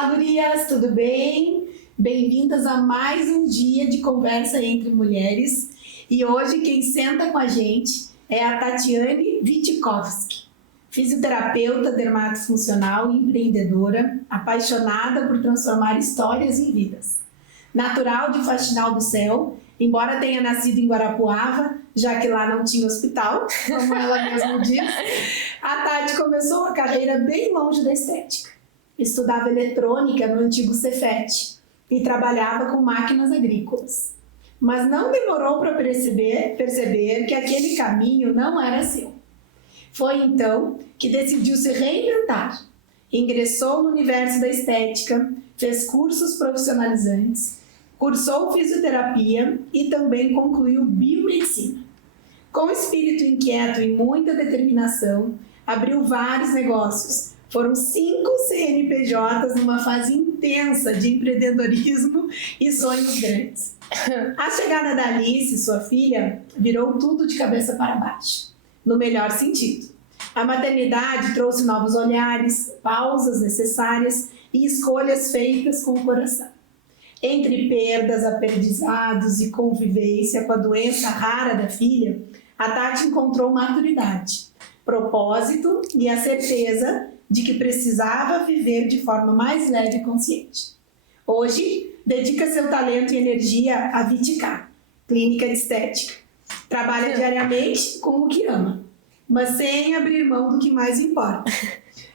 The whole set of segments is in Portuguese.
Olá, gurias, tudo bem? Bem-vindas a mais um dia de conversa entre mulheres. E hoje quem senta com a gente é a Tatiane Wittkowski, fisioterapeuta, dermatosfuncional e empreendedora, apaixonada por transformar histórias em vidas. Natural de Faxinal do Céu, embora tenha nascido em Guarapuava, já que lá não tinha hospital, como ela mesma diz, a Tati começou a carreira bem longe da estética. Estudava eletrônica no antigo Cefet e trabalhava com máquinas agrícolas. Mas não demorou para perceber que aquele caminho não era seu. Foi então que decidiu se reinventar. Ingressou no universo da estética, fez cursos profissionalizantes, cursou fisioterapia e também concluiu biomedicina. Com espírito inquieto e muita determinação, abriu vários negócios. Foram 5 CNPJs numa fase intensa de empreendedorismo e sonhos grandes. A chegada da Alice, sua filha, virou tudo de cabeça para baixo, no melhor sentido. A maternidade trouxe novos olhares, pausas necessárias e escolhas feitas com o coração. Entre perdas, aprendizados e convivência com a doença rara da filha, a Tati encontrou maturidade, propósito e a certeza de que precisava viver de forma mais leve e consciente. Hoje, dedica seu talento e energia à Viticá, clínica de estética. Trabalha diariamente com o que ama, mas sem abrir mão do que mais importa: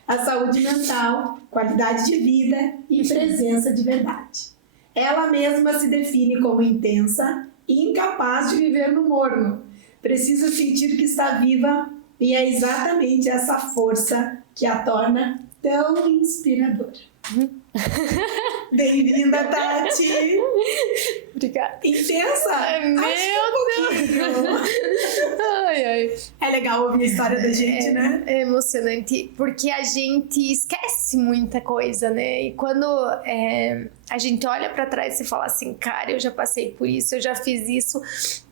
a saúde mental, qualidade de vida e presença de verdade. Ela mesma se define como intensa e incapaz de viver no morno. Precisa sentir que está viva e é exatamente essa força que a torna tão inspiradora. Bem-vinda, Tati! Obrigada. Intensa? Meu Deus! Ai. É legal ouvir a história da gente, né? É emocionante, porque a gente esquece muita coisa, né? E quando a gente olha pra trás e fala assim, cara, eu já passei por isso, eu já fiz isso,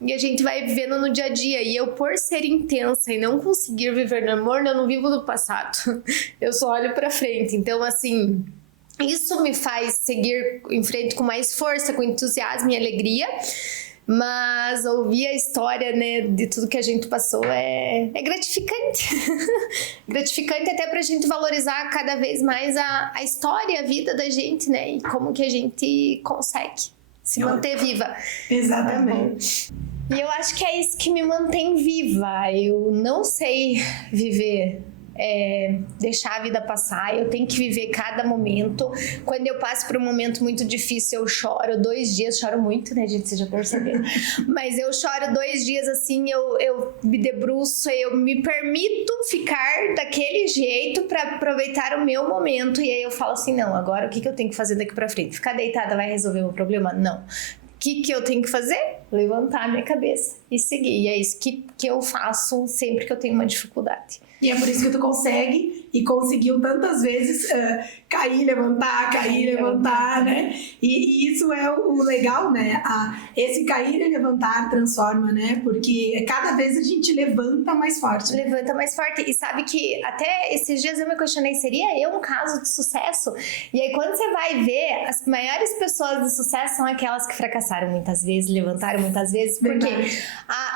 e a gente vai vivendo no dia a dia. E eu, por ser intensa e não conseguir viver no amor, eu não vivo do passado. Eu só olho pra frente. Então, assim, isso me faz seguir em frente com mais força, com entusiasmo e alegria. Mas ouvir a história, né, de tudo que a gente passou é gratificante. Gratificante até pra gente valorizar cada vez mais a história, a vida da gente, né? E como que a gente consegue se manter viva. Exatamente. E eu acho que é isso que me mantém viva. Eu não sei viver, deixar a vida passar, eu tenho que viver cada momento. Quando eu passo por um momento muito difícil, eu choro 2 dias, choro muito, né, gente, vocês já perceberam, mas eu choro 2 dias assim, eu me debruço, eu me permito ficar daquele jeito pra aproveitar o meu momento, e aí eu falo assim, não, agora o que eu tenho que fazer daqui pra frente? Ficar deitada vai resolver o meu problema? Não. O que eu tenho que fazer? Levantar a minha cabeça e seguir. E é isso que eu faço sempre que eu tenho uma dificuldade. E é por isso que tu consegue e conseguiu tantas vezes cair, levantar, né? E isso é o legal, né? Esse cair e levantar transforma, né? Porque cada vez a gente levanta mais forte. Levanta mais forte. E sabe que até esses dias eu me questionei, seria eu um caso de sucesso? E aí quando você vai ver, as maiores pessoas de sucesso são aquelas que fracassaram muitas vezes, levantaram muitas vezes. Porque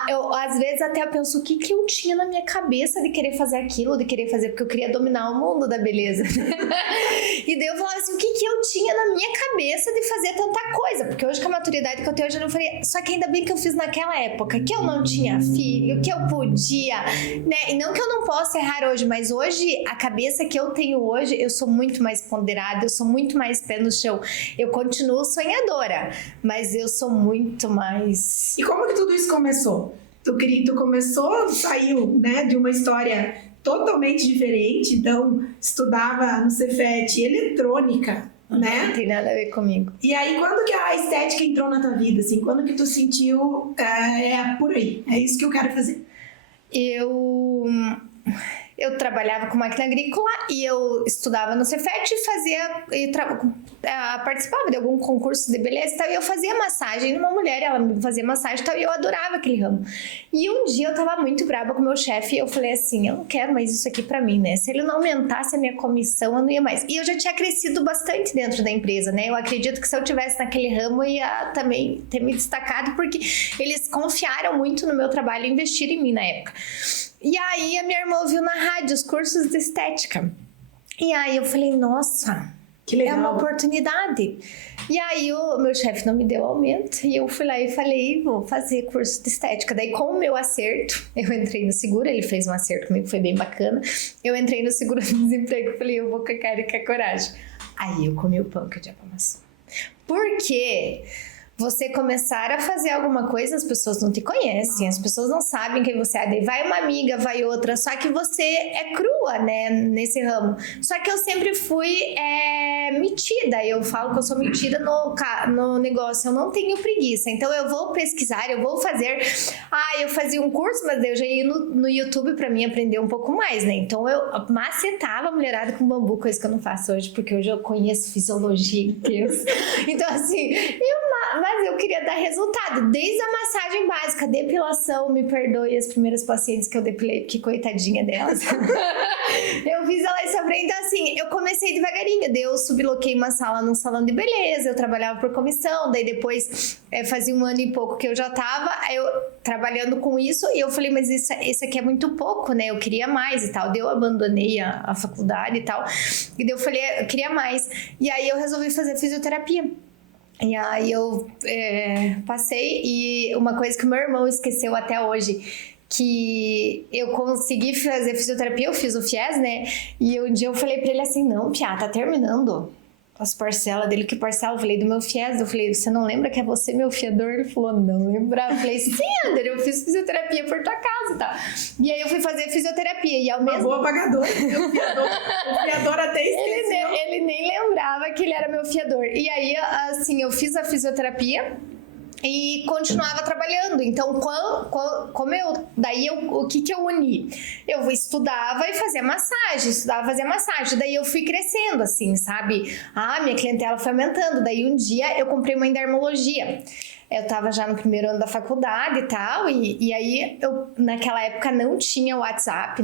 eu às vezes até penso, o que eu tinha na minha cabeça de querer fazer aquilo, de querer fazer, porque eu queria dominar o mundo da beleza. E daí eu falava assim, o que eu tinha na minha cabeça de fazer tanta coisa? Porque hoje com a maturidade que eu tenho hoje eu não faria. Só que ainda bem que eu fiz naquela época, que eu não tinha filho, que eu podia, né? E não que eu não possa errar hoje, mas hoje, a cabeça que eu tenho hoje, eu sou muito mais ponderada, eu sou muito mais pé no chão. Eu continuo sonhadora, mas eu sou muito mais... E como que tudo isso começou? Tu começou, saiu, né, de uma história totalmente diferente, então estudava no Cefet eletrônica, né? Não tem nada a ver comigo. E aí, quando que a estética entrou na tua vida, assim? Quando que tu sentiu, por aí, é isso que eu quero fazer? eu trabalhava com máquina agrícola e eu estudava no Cefet e participava de algum concurso de beleza e tal, e eu fazia massagem numa mulher, ela me fazia massagem e tal, e eu adorava aquele ramo. E um dia eu tava muito brava com o meu chefe e eu falei assim, eu não quero mais isso aqui pra mim, né? Se ele não aumentasse a minha comissão, eu não ia mais. E eu já tinha crescido bastante dentro da empresa, né? Eu acredito que se eu tivesse naquele ramo, eu ia também ter me destacado, porque eles confiaram muito no meu trabalho e investiram em mim na época. E aí a minha irmã ouviu na rádio os cursos de estética. E aí eu falei, nossa, que legal. É uma oportunidade. E aí o meu chefe não me deu aumento e eu fui lá e falei, vou fazer curso de estética. Daí com o meu acerto, eu entrei no seguro, ele fez um acerto comigo, foi bem bacana. Eu entrei no seguro-desemprego e falei, eu vou com a cara e com a coragem. Aí eu comi o pão que o diabo amassou. Por quê? Você começar a fazer alguma coisa, as pessoas não te conhecem, as pessoas não sabem quem você é. Daí vai uma amiga, vai outra, só que você é crua, né, nesse ramo. Só que eu sempre fui metida, eu falo que eu sou metida no negócio, eu não tenho preguiça. Então eu vou pesquisar, eu vou fazer. Eu fazia um curso, mas eu já ia no YouTube pra mim aprender um pouco mais, né? Então eu macetava a mulherada com bambu, coisa que eu não faço hoje, porque hoje eu conheço fisiologia intensa. Então assim, mas eu queria dar resultado, desde a massagem básica, depilação, me perdoe as primeiras pacientes que eu depilei, porque coitadinha delas. Eu fiz elas sofrer, então assim, eu comecei devagarinho, daí eu subloquei uma sala num salão de beleza, eu trabalhava por comissão, daí depois fazia 1 ano e pouco que eu já tava trabalhando com isso, e eu falei, mas isso aqui é muito pouco, né, eu queria mais e tal, daí eu abandonei a faculdade e tal, e daí eu falei, eu queria mais, e aí eu resolvi fazer fisioterapia. E aí eu passei, e uma coisa que o meu irmão esqueceu até hoje, que eu consegui fazer fisioterapia, eu fiz o FIES, né? E um dia eu falei pra ele assim, não, Pia, tá terminando as parcelas dele, que parcela? Eu falei, do meu FIES. Eu falei, você não lembra que é você meu fiador? Ele falou, não lembrava. Eu falei, sim, Ander, eu fiz fisioterapia por tua casa, tá? E aí eu fui fazer fisioterapia. E ao mesmo... boa pagadora, meu fiador. O fiador até esqueceu. Ele nem lembrava que ele era meu fiador. E aí, assim, eu fiz a fisioterapia e continuava trabalhando. Então, o que eu uni? Eu estudava e fazia massagem, daí eu fui crescendo, assim, sabe? Minha clientela foi aumentando, daí um dia eu comprei uma endermologia. Eu tava já no 1º ano da faculdade e tal, e aí eu, naquela época, não tinha WhatsApp,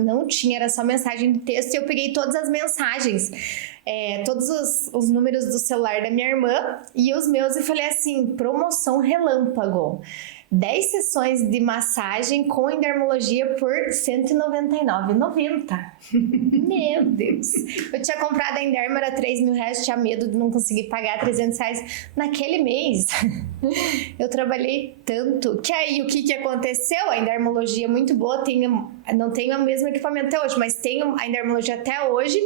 era só mensagem de texto, e eu peguei todas as mensagens, todos os números do celular da minha irmã e os meus, e falei assim, promoção relâmpago, 10 sessões de massagem com endermologia por R$ 199,90. Meu Deus! Eu tinha comprado a Enderma, era R$3.000, tinha medo de não conseguir pagar R$300 naquele mês. Eu trabalhei tanto, que aí o que aconteceu? A endermologia é muito boa, não tenho o mesmo equipamento até hoje, mas tenho a endermologia até hoje,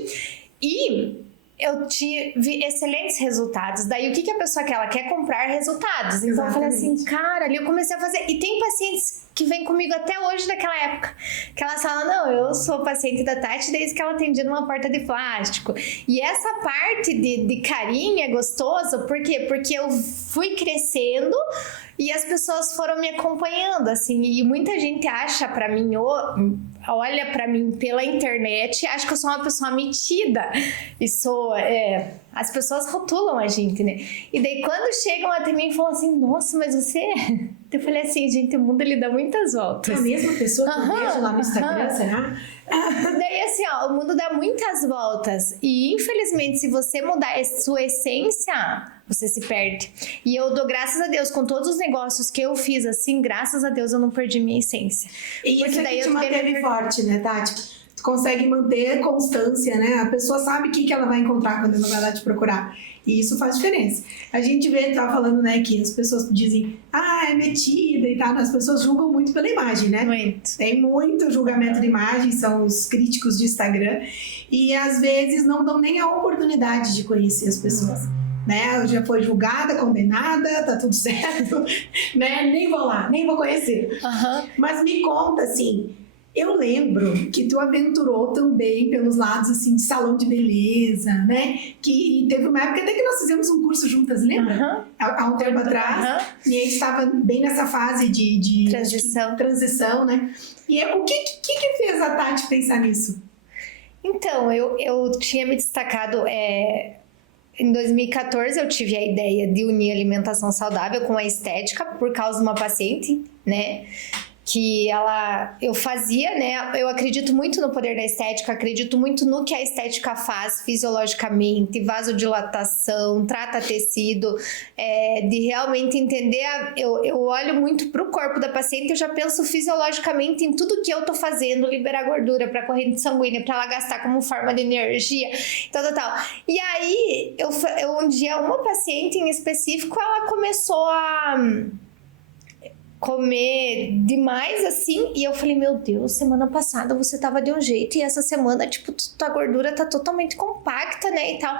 e eu vi excelentes resultados. Daí o que a pessoa quer? Ela quer comprar resultados. Então eu falei assim, cara, ali eu comecei a fazer. E tem pacientes que vêm comigo até hoje daquela época, que elas falam, não, eu sou paciente da Tati desde que ela atendia numa porta de plástico. E essa parte de carinho é gostoso, por quê? Porque eu fui crescendo e as pessoas foram me acompanhando, assim, e muita gente acha pra mim, olha pra mim pela internet e acha que eu sou uma pessoa metida. As pessoas rotulam a gente, né? E daí quando chegam até mim e falam assim, nossa, mas você... Eu falei assim, gente, o mundo ele dá muitas voltas. É a mesma pessoa que eu vejo lá no Instagram, será? Daí assim, o mundo dá muitas voltas. E infelizmente, se você mudar a sua essência, você se perde. E eu dou graças a Deus, com todos os negócios que eu fiz, assim, graças a Deus eu não perdi minha essência. E isso daí te manteve forte, né, Tati? Tu consegue manter constância, né? A pessoa sabe o que ela vai encontrar quando ela vai lá te procurar. E isso faz diferença. A gente tava falando, né, que as pessoas dizem, é metida e tal. As pessoas julgam muito pela imagem, né? Muito. Tem muito julgamento de imagem, são os críticos de Instagram. E às vezes não dão nem a oportunidade de conhecer as pessoas. Né? Já foi julgada, condenada, tá tudo certo. Né? Nem vou lá, nem vou conhecer. Mas me conta, assim... Eu lembro que tu aventurou também pelos lados, assim, de salão de beleza, né? Que teve uma época até que nós fizemos um curso juntas, lembra? Há um tempo atrás. E a gente estava bem nessa fase de transição, né? E o que fez a Tati pensar nisso? Então, eu tinha me destacado... Em 2014, eu tive a ideia de unir a alimentação saudável com a estética por causa de uma paciente, né? Que eu fazia, né? Eu acredito muito no poder da estética, acredito muito no que a estética faz fisiologicamente, vasodilatação, trata tecido, de realmente entender. Eu olho muito para o corpo da paciente, eu já penso fisiologicamente em tudo que eu tô fazendo, liberar gordura para a corrente sanguínea, para ela gastar como forma de energia, tal. E aí, um dia, uma paciente em específico, ela começou a comer demais assim, e eu falei, meu Deus, semana passada você tava de um jeito e essa semana, tipo, tua gordura tá totalmente compacta, né, e tal.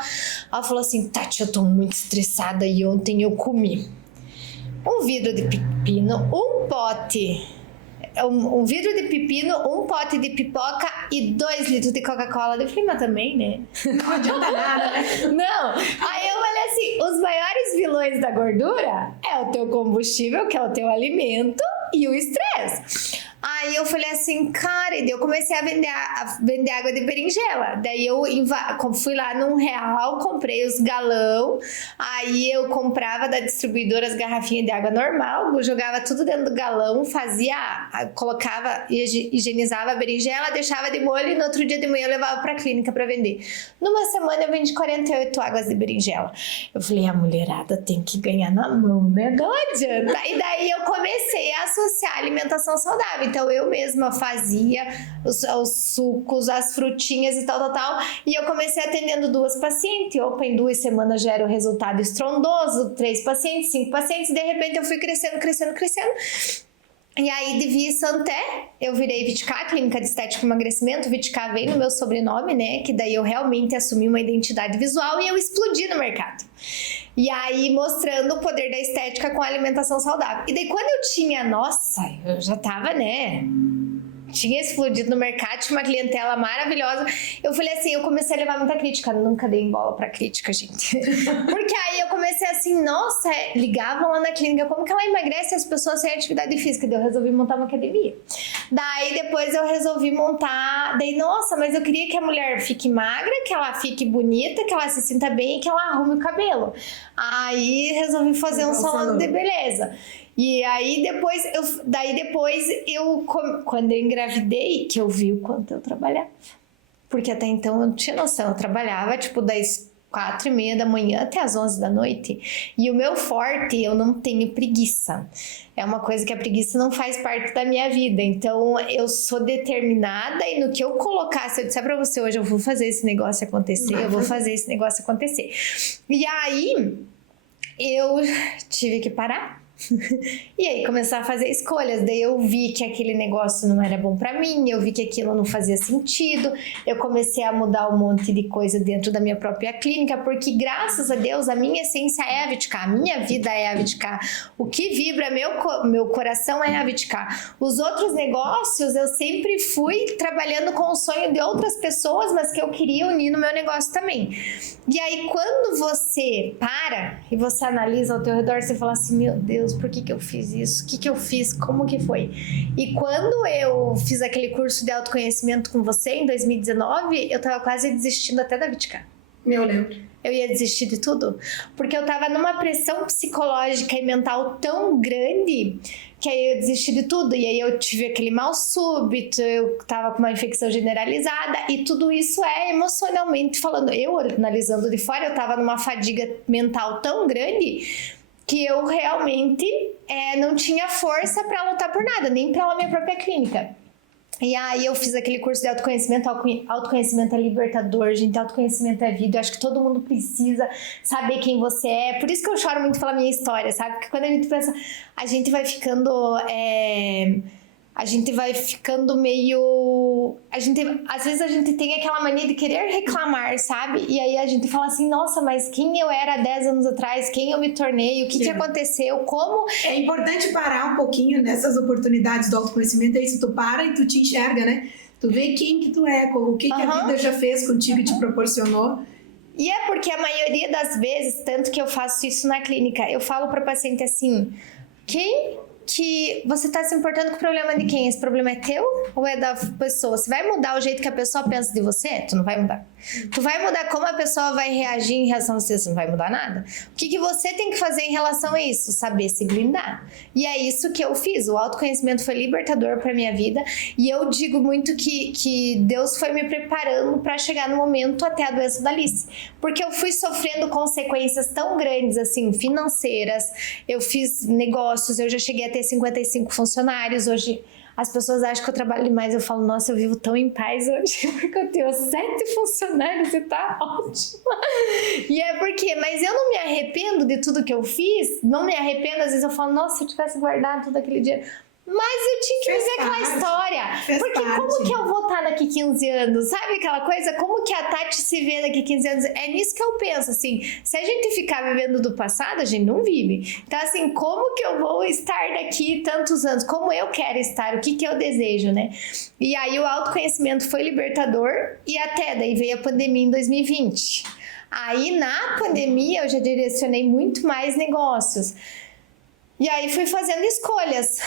Ela falou assim, Tati, eu tô muito estressada e ontem eu comi um vidro de pepino, um vidro de pepino, um pote de pipoca e 2 litros de Coca-Cola. Eu falei, mas também, né? Não adianta nada, né? Não. Aí eu falei assim, os maiores vilões da gordura é o teu combustível, que é o teu alimento, e o estresse. Aí eu falei assim, cara, e daí eu comecei a vender água de berinjela. Daí eu fui lá num real, comprei os galão, aí eu comprava da distribuidora as garrafinhas de água normal, jogava tudo dentro do galão, colocava, higienizava a berinjela, deixava de molho e no outro dia de manhã eu levava pra clínica pra vender. Numa semana eu vendi 48 águas de berinjela. Eu falei, a mulherada tem que ganhar na mão, né? Não adianta. E daí eu comecei a associar a alimentação saudável. Então eu mesma fazia os sucos, as frutinhas e tal. E eu comecei atendendo 2 pacientes. Opa, em 2 semanas já era o resultado estrondoso, 3 pacientes, 5 pacientes. De repente eu fui crescendo. E aí, de Via Santé, eu virei Vitkar, Clínica de Estética e Emagrecimento. Vitkar veio no meu sobrenome, né? Que daí eu realmente assumi uma identidade visual e eu explodi no mercado. E aí, mostrando o poder da estética com a alimentação saudável. E daí, quando eu tinha... Nossa, eu já tava, né? Tinha explodido no mercado, tinha uma clientela maravilhosa. Eu falei assim, eu comecei a levar muita crítica. Nunca dei bola pra crítica, gente. Porque aí eu comecei assim, nossa, ligavam lá na clínica, como que ela emagrece as pessoas sem atividade física? Daí eu resolvi montar uma academia. Daí depois eu resolvi montar, nossa, mas eu queria que a mulher fique magra, que ela fique bonita, que ela se sinta bem e que ela arrume o cabelo. Aí resolvi fazer um salão de beleza. E aí depois eu quando eu engravidei, que eu vi o quanto eu trabalhava. Porque até então eu não tinha noção, eu trabalhava tipo das 4:30 da manhã até as 11 da noite. E o meu forte, eu não tenho preguiça. É uma coisa que a preguiça não faz parte da minha vida. Então eu sou determinada e no que eu colocar, se eu disser pra você hoje eu vou fazer esse negócio acontecer, eu vou fazer esse negócio acontecer. E aí eu tive que parar. E aí começar a fazer escolhas. Daí eu vi que aquele negócio não era bom pra mim, eu vi que aquilo não fazia sentido, eu comecei a mudar um monte de coisa dentro da minha própria clínica, porque graças a Deus a minha essência é a Vitkar, a minha vida é a Vitkar, o que vibra meu coração é a Vitkar. Os outros negócios eu sempre fui trabalhando com o sonho de outras pessoas, mas que eu queria unir no meu negócio também. E aí quando você para e você analisa ao teu redor, você fala assim, meu Deus, por que eu fiz isso? O que eu fiz? Como que foi? E quando eu fiz aquele curso de autoconhecimento com você em 2019, eu tava quase desistindo até da Vitkar. Eu lembro. Eu ia desistir de tudo, porque eu tava numa pressão psicológica e mental tão grande que aí eu desisti de tudo. E aí eu tive aquele mal súbito, eu tava com uma infecção generalizada e tudo isso é emocionalmente falando. Eu, analisando de fora, eu tava numa fadiga mental tão grande que eu realmente não tinha força para lutar por nada, nem pela minha própria clínica. E aí eu fiz aquele curso de autoconhecimento. Autoconhecimento é libertador, gente, autoconhecimento é vida. Eu acho que todo mundo precisa saber quem você é. Por isso que eu choro muito pela minha história, sabe? Porque quando a gente pensa, a gente vai ficando meio... Às vezes a gente tem aquela mania de querer reclamar, sabe? E aí a gente fala assim, nossa, mas quem eu era 10 anos atrás? Quem eu me tornei? O que aconteceu? Como... É importante parar um pouquinho nessas oportunidades do autoconhecimento. É isso, tu para e tu te enxerga, né? Tu vê quem que tu é, o que a vida já fez contigo e te proporcionou. E é porque a maioria das vezes, tanto que eu faço isso na clínica, eu falo para paciente assim, quem que você tá se importando com o problema de quem? Esse problema é teu ou é da pessoa? Você vai mudar o jeito que a pessoa pensa de você? Tu não vai mudar. Tu vai mudar como a pessoa vai reagir em relação a você? Você não vai mudar nada. O que você tem que fazer em relação a isso? Saber se blindar. E é isso que eu fiz. O autoconhecimento foi libertador pra minha vida. E eu digo muito que Deus foi me preparando pra chegar no momento até a doença da Alice. Porque eu fui sofrendo consequências tão grandes, assim, financeiras. Eu fiz negócios, eu já cheguei a ter 55 funcionários. Hoje as pessoas acham que eu trabalho demais. Eu falo, nossa, eu vivo tão em paz hoje, porque eu tenho 7 funcionários e tá ótimo. E é porque, mas eu não me arrependo de tudo que eu fiz, não me arrependo. Às vezes eu falo, nossa, se eu tivesse guardado todo aquele dinheiro. Mas eu tinha que viver aquela história. Porque como que eu vou estar daqui 15 anos? Sabe aquela coisa? Como que a Tati se vê daqui 15 anos? É nisso que eu penso, assim. Se a gente ficar vivendo do passado, a gente não vive. Então, assim, como que eu vou estar daqui tantos anos? Como eu quero estar? O que eu desejo, né? E aí o autoconhecimento foi libertador. E até daí veio a pandemia em 2020. Aí na pandemia eu já direcionei muito mais negócios. E aí fui fazendo escolhas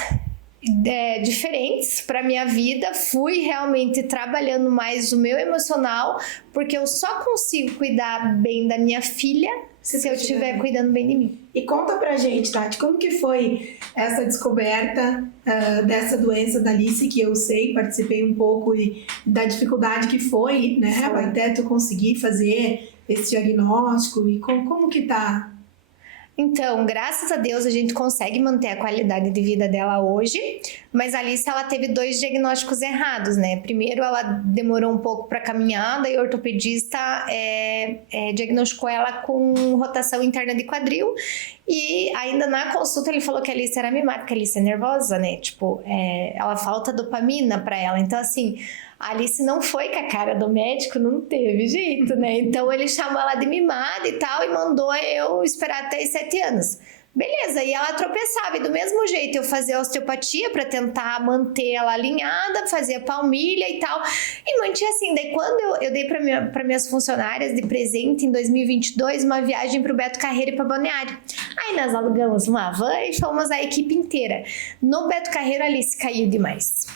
diferentes para minha vida, fui realmente trabalhando mais o meu emocional, porque eu só consigo cuidar bem da minha filha se eu estiver cuidando bem de mim. E conta pra gente, Tati, como que foi essa descoberta dessa doença da Alice, que eu sei, participei um pouco e da dificuldade que foi, né, até tu conseguir fazer esse diagnóstico, e como que tá? Então, graças a Deus, a gente consegue manter a qualidade de vida dela hoje, mas a Alice, ela teve 2 diagnósticos errados, né? Primeiro, ela demorou um pouco para caminhar, daí o ortopedista diagnosticou ela com rotação interna de quadril, e ainda na consulta ele falou que a Alice era mimada, que a Alice é nervosa, né? Tipo, ela falta dopamina para ela, então assim... A Alice não foi com a cara do médico, não teve jeito, né? Então ele chamou ela de mimada e tal e mandou eu esperar até os 7 anos. Beleza, e ela tropeçava, e do mesmo jeito eu fazia osteopatia para tentar manter ela alinhada, fazia palmilha e tal, e mantinha assim. Daí quando eu dei para minhas funcionárias de presente em 2022 uma viagem para o Beto Carreiro e para Balneário. Aí nós alugamos uma van e fomos a equipe inteira. No Beto Carreiro a Alice caiu demais.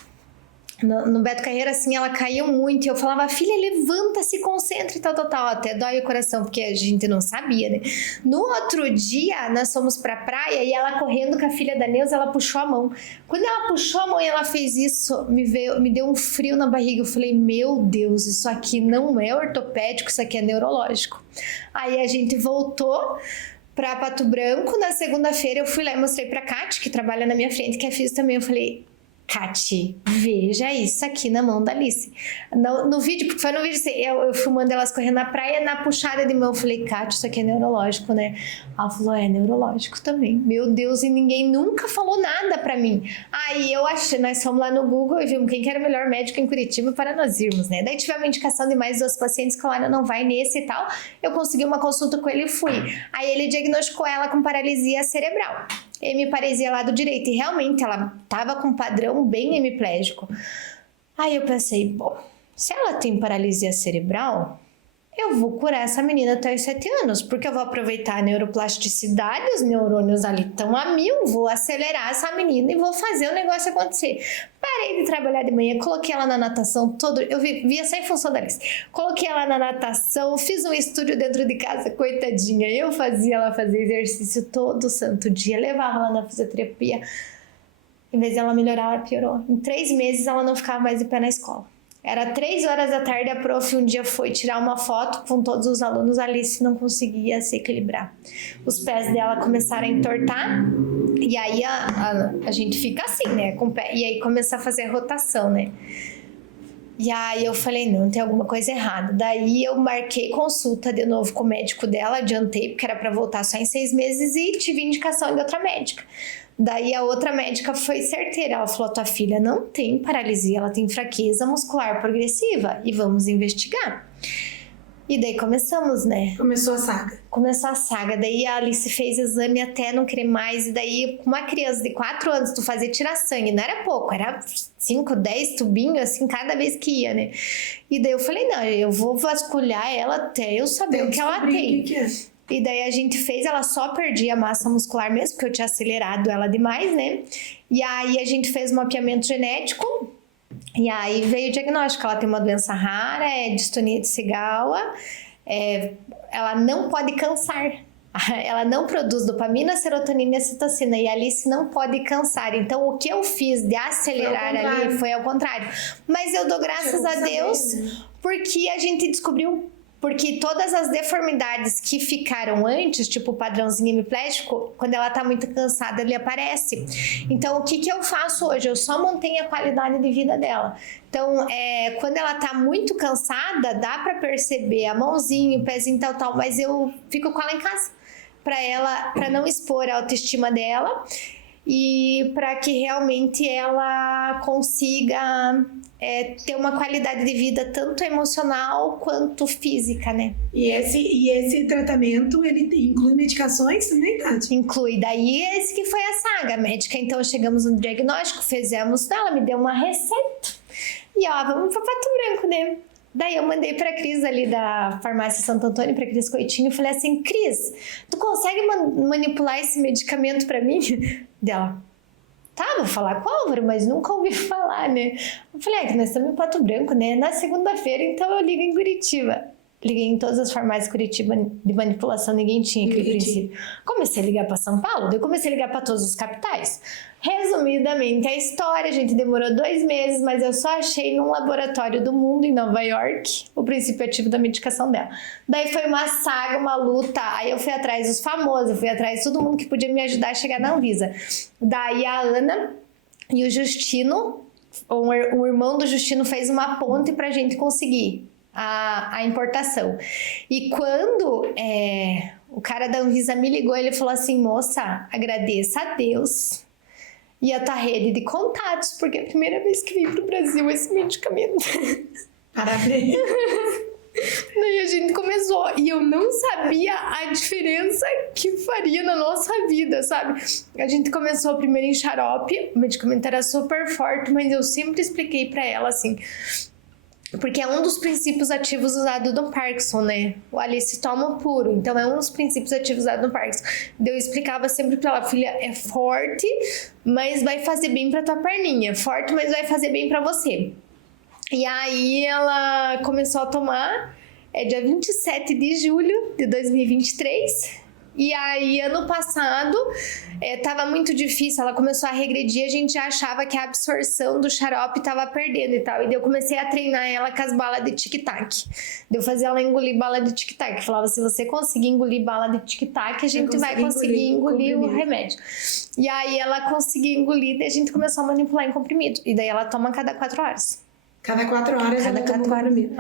No Beto Carreiro, assim, ela caiu muito. E eu falava, filha, levanta, se concentra e tal. Até dói o coração, porque a gente não sabia, né? No outro dia, nós fomos pra praia e ela correndo com a filha da Neuza, ela puxou a mão. Quando ela puxou a mão e ela fez isso, me deu um frio na barriga. Eu falei, meu Deus, isso aqui não é ortopédico, isso aqui é neurológico. Aí a gente voltou pra Pato Branco. Na segunda-feira, eu fui lá e mostrei pra Kate, que trabalha na minha frente, que é física também. Eu falei... Kati, veja isso aqui na mão da Alice. No vídeo, porque foi no vídeo, eu filmando elas correndo na praia, na puxada de mão, eu falei, Kati, isso aqui é neurológico, né? Ela falou, é neurológico também. Meu Deus, e ninguém nunca falou nada pra mim. Aí nós fomos lá no Google e vimos quem que era o melhor médico em Curitiba para nós irmos, né? Daí tivemos uma indicação de mais 2 pacientes que falaram, não vai nesse e tal. Eu consegui uma consulta com ele e fui. Aí ele diagnosticou ela com paralisia cerebral. Hemiparesia lado direito, e realmente ela tava com um padrão bem hemiplégico. Aí eu pensei, bom, se ela tem paralisia cerebral, eu vou curar essa menina até os 7 anos, porque eu vou aproveitar a neuroplasticidade, os neurônios ali estão a 1000, vou acelerar essa menina e vou fazer o negócio acontecer. Parei de trabalhar de manhã, coloquei ela na natação, eu via sem função da lista. Coloquei ela na natação, fiz um estúdio dentro de casa, coitadinha. Eu fazia ela fazer exercício todo santo dia, levava ela na fisioterapia. Em vez de ela melhorar, ela piorou. Em 3 meses ela não ficava mais de pé na escola. Era 3 horas da tarde, a prof um dia foi tirar uma foto com todos os alunos, a Alice não conseguia se equilibrar. Os pés dela começaram a entortar, e aí a gente fica assim, né, com o pé, e aí começa a fazer rotação, né. E aí eu falei, não, tem alguma coisa errada. Daí eu marquei consulta de novo com o médico dela, adiantei, porque era para voltar só em 6 meses, e tive indicação de outra médica. Daí a outra médica foi certeira, ela falou, tua filha não tem paralisia, ela tem fraqueza muscular progressiva e vamos investigar. E daí começamos, né? Começou a saga. Daí a Alice fez exame até não querer mais, e daí com uma criança de 4 anos, tu fazia tirar sangue, não era pouco, era 5, 10 tubinhos, assim, cada vez que ia, né? E daí eu falei, não, eu vou vasculhar ela até eu saber o que ela tem. Que é? E daí a gente fez, ela só perdia massa muscular mesmo, porque eu tinha acelerado ela demais, né? E aí a gente fez um mapeamento genético, e aí veio o diagnóstico. Ela tem uma doença rara, é distonia de Seguala, ela não pode cansar. Ela não produz dopamina, serotonina e ocitocina, e a Alice não pode cansar. Então, o que eu fiz de acelerar ali foi ao contrário. Mas eu dou graças a Deus, porque a gente descobriu. Porque todas as deformidades que ficaram antes, tipo o padrãozinho hemiplégico, quando ela tá muito cansada, ele aparece. Então, o que eu faço hoje? Eu só mantenho a qualidade de vida dela. Então, quando ela tá muito cansada, dá pra perceber a mãozinha, o pezinho, tal, mas eu fico com ela em casa. Pra não expor a autoestima dela e para que realmente ela consiga ter uma qualidade de vida tanto emocional quanto física, né? E esse tratamento, ele inclui medicações também, Tati? Inclui. Daí esse que foi a saga médica. Então chegamos no diagnóstico, fizemos, ela me deu uma receita e vamos para Pato Branco, né? Daí eu mandei pra Cris ali da farmácia Santo Antônio, pra Cris Coitinho, e falei assim, Cris, tu consegue manipular esse medicamento pra mim? Dela, tá, vou falar com o Álvaro, mas nunca ouvi falar, né? Eu falei, que nós estamos em Pato Branco, né? Na segunda-feira, então eu ligo em Curitiba. Liguei em todas as farmácias de Curitiba de manipulação, ninguém tinha aquele princípio. Comecei a ligar para São Paulo, daí comecei a ligar para todos os capitais. Resumidamente, a história, a gente demorou 2 meses, mas eu só achei num laboratório do mundo, em Nova York, o princípio ativo da medicação dela. Daí foi uma saga, uma luta, aí eu fui atrás dos famosos, eu fui atrás de todo mundo que podia me ajudar a chegar na Anvisa. Daí a Ana e o Justino, o irmão do Justino, fez uma ponte pra gente conseguir a importação. E quando o cara da Anvisa me ligou, ele falou assim, moça, agradeça a Deus e a tua rede de contatos, porque é a primeira vez que vim pro Brasil esse medicamento. Parabéns! Daí a gente começou, e eu não sabia a diferença que faria na nossa vida, sabe? A gente começou primeiro em xarope, o medicamento era super forte, mas eu sempre expliquei pra ela assim, porque é um dos princípios ativos usados no Parkinson, né? O Alice toma puro, então é um dos princípios ativos usados no Parkinson. Eu explicava sempre pra ela, filha, é forte, mas vai fazer bem pra tua perninha. Forte, mas vai fazer bem pra você. E aí ela começou a tomar, dia 27 de julho de 2023. E aí, ano passado, tava muito difícil, ela começou a regredir, a gente já achava que a absorção do xarope tava perdendo e tal. E daí eu comecei a treinar ela com as balas de tic-tac. Daí eu fazia ela engolir bala de tic-tac. Falava, se você conseguir engolir bala de tic-tac, a gente vai conseguir engolir o remédio. E aí ela conseguiu engolir, e a gente começou a manipular em comprimido. E daí ela toma a cada 4 horas. Cada 4 horas ela toma comprimido.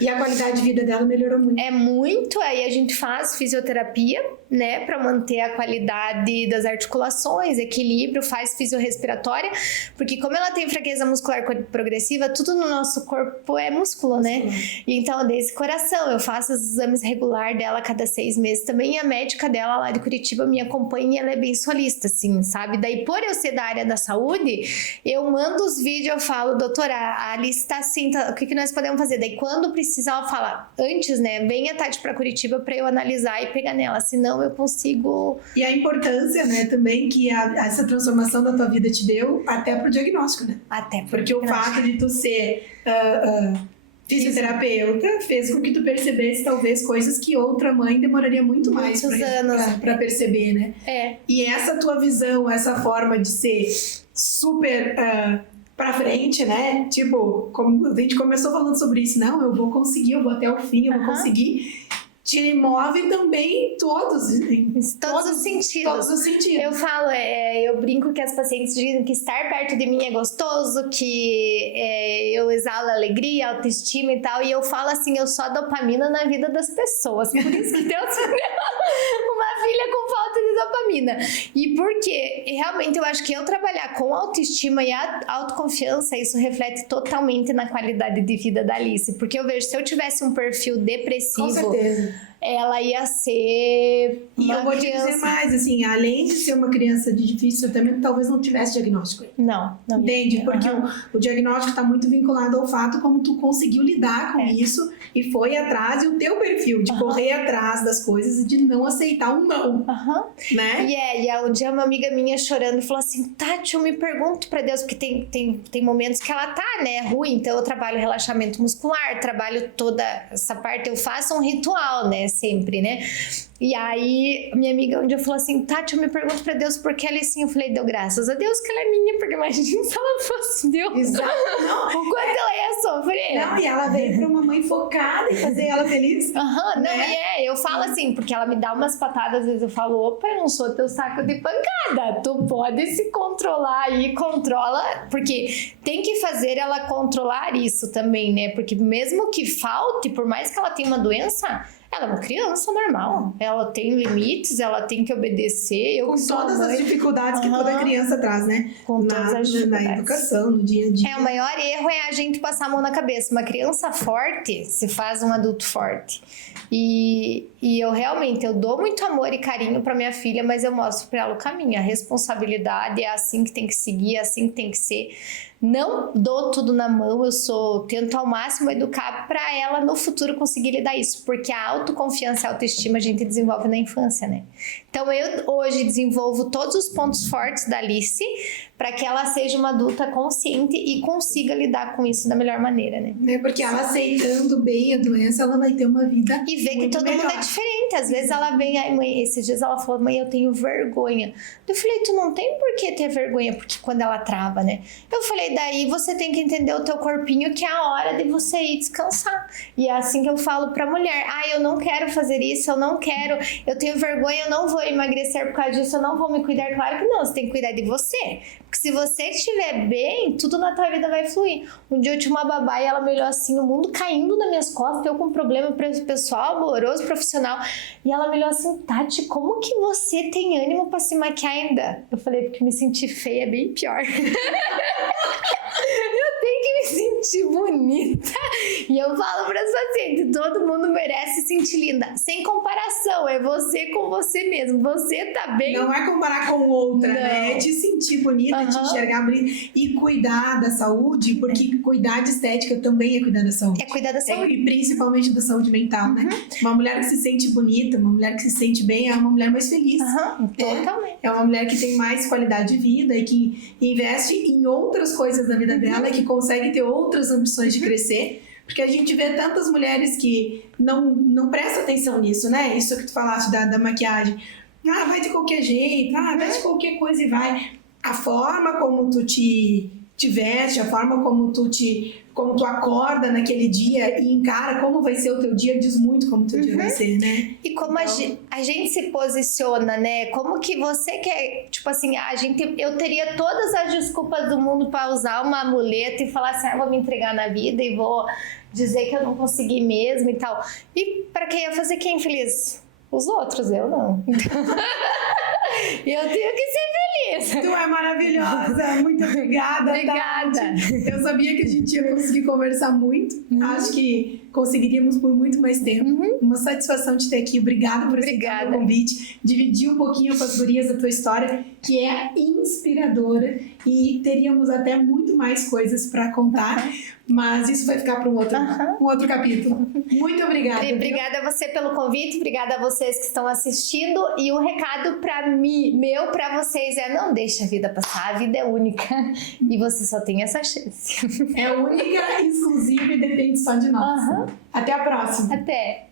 E a qualidade de vida dela melhorou muito. É muito, aí a gente faz fisioterapia, né, para manter a qualidade das articulações, equilíbrio, faz fisiorrespiratória, porque como ela tem fraqueza muscular progressiva, tudo no nosso corpo é músculo, né? E então, desde coração, eu faço os exames regular dela a cada 6 meses também, e a médica dela lá de Curitiba me acompanha e ela é bem solista, assim, sabe? Daí, por eu ser da área da saúde, eu mando os vídeos, eu falo, doutora, a Alice tá assim, o que nós podemos fazer? Daí, quando precisa, ela fala, antes, né, venha Tati pra Curitiba pra eu analisar e pegar nela, senão eu consigo... E a importância, né, também que essa transformação da tua vida te deu até pro diagnóstico, né? Até porque o fato de tu ser fisioterapeuta fez com que tu percebesse talvez coisas que outra mãe demoraria muito mais pra perceber, né? E essa tua visão, essa forma de ser super pra frente, né? Tipo, como a gente começou falando sobre isso, não, eu vou conseguir, eu vou até o fim, eu vou conseguir... te move também todos os sentidos. Todos os sentidos. Eu falo, eu brinco que as pacientes dizem que estar perto de mim é gostoso, que eu exalo alegria, autoestima e tal. E eu falo assim, eu sou a dopamina na vida das pessoas. Por isso que Deus me deu uma filha com falta de dopamina. E porque realmente eu acho que eu trabalhar com autoestima e a autoconfiança, isso reflete totalmente na qualidade de vida da Alice. Porque eu vejo, se eu tivesse um perfil depressivo... Com certeza. ela ia ser E uma eu vou te criança... dizer mais, assim, além de ser uma criança de difícil tratamento, talvez não tivesse diagnóstico. Não. Entende? Porque Uhum. o diagnóstico está muito vinculado ao fato como tu conseguiu lidar com isso e foi atrás, e o teu perfil de correr atrás das coisas e de não aceitar um não, né? E um dia uma amiga minha chorando falou assim, Tati, eu me pergunto pra Deus, porque tem momentos que ela tá, né, ruim, então eu trabalho relaxamento muscular, trabalho toda essa parte, eu faço um ritual, né, sempre, né? E aí, minha amiga um dia falou assim, Tati, eu me pergunto pra Deus por que ela é assim. Eu falei, deu graças a Deus que ela é minha, porque imagina se ela fosse Deus. Exato. Não, o quanto ela ia sofrer. Não, e ela veio pra uma mãe focada em fazer ela feliz. Não, né? eu falo assim, porque ela me dá umas patadas, às vezes eu falo, opa, eu não sou teu saco de pancada, tu pode se controlar aí, controla, porque tem que fazer ela controlar isso também, né? Porque mesmo que falte, por mais que ela tenha uma doença, ela é uma criança normal, ela tem limites, ela tem que obedecer. Com todas as dificuldades que toda criança traz, né? Com todas as dificuldades. Na educação, no dia a dia. O maior erro é a gente passar a mão na cabeça. Uma criança forte se faz um adulto forte. E eu realmente, eu dou muito amor e carinho para minha filha, mas eu mostro para ela o caminho. A responsabilidade é assim que tem que seguir, é assim que tem que ser. Não dou tudo na mão, tento ao máximo educar para ela no futuro conseguir lidar isso, porque a autoconfiança e a autoestima a gente desenvolve na infância, né? Então eu hoje desenvolvo todos os pontos fortes da Alice para que ela seja uma adulta consciente e consiga lidar com isso da melhor maneira, né? É porque ela aceitando bem a doença, ela vai ter uma vida e ver que todo melhor. mundo é diferente. Às vezes ela vem, ai mãe, esses dias ela falou, mãe, eu tenho vergonha. Eu falei, tu não tem por que ter vergonha, porque quando ela trava, né? Eu falei, daí você tem que entender o teu corpinho que é a hora de você ir descansar. E é assim que eu falo pra mulher, eu não quero fazer isso, eu não quero, eu tenho vergonha, eu não vou emagrecer por causa disso, eu não vou me cuidar. Claro que não, você tem que cuidar de você. Porque se você estiver bem, tudo na tua vida vai fluir. Um dia eu tinha uma babá e ela me olhou assim, o mundo caindo nas minhas costas, eu com um problema pessoal, amoroso, profissional. E ela me olhou assim, Tati, como que você tem ânimo pra se maquiar ainda? Eu falei, porque me sentir feia é bem pior. Eu tenho que me sentir bonita. E eu falo para as pacientes, todo mundo merece se sentir linda. Sem comparação, é você com você mesmo. Você tá bem. Não é comparar com outra, né? É te sentir bonita, te enxergar bonita e cuidar da saúde, porque cuidar de estética também é cuidar da saúde. É cuidar da saúde. E principalmente da saúde mental, né? Uma mulher que se sente bonita, uma mulher que se sente bem, é uma mulher mais feliz. Totalmente. É uma mulher que tem mais qualidade de vida e que investe em outras coisas na vida dela e que consegue ter outras ambições de crescer. Porque a gente vê tantas mulheres que não prestam atenção nisso, né? Isso que tu falaste da maquiagem. Vai de qualquer jeito, vai de qualquer coisa e vai. A forma como tu te veste, a forma como tu acorda naquele dia e encara como vai ser o teu dia, diz muito como o teu dia vai ser, né? E como então... a gente se posiciona, né? Como que você quer, tipo assim, eu teria todas as desculpas do mundo para usar uma muleta e falar assim, vou me entregar na vida e vou dizer que eu não consegui mesmo e tal. E para quem ia fazer quem feliz? Os outros, eu não. Então, eu tenho que ser feliz. Tu é maravilhosa. Muito obrigada. Obrigada. Tati. Eu sabia que a gente ia conseguir conversar muito. Acho que conseguiríamos por muito mais tempo. Uma satisfação de ter aqui. Obrigada por aceitar o convite. Dividir um pouquinho com as gurias a tua história, que é inspiradora. E teríamos até muito mais coisas para contar. Mas isso vai ficar para um outro capítulo. Muito obrigada. Obrigada a você pelo convite, obrigada a vocês que estão assistindo. E o recado para mim, para vocês é: não deixe a vida passar, a vida é única e você só tem essa chance. É única, exclusiva e depende só de nós. Até a próxima. Até.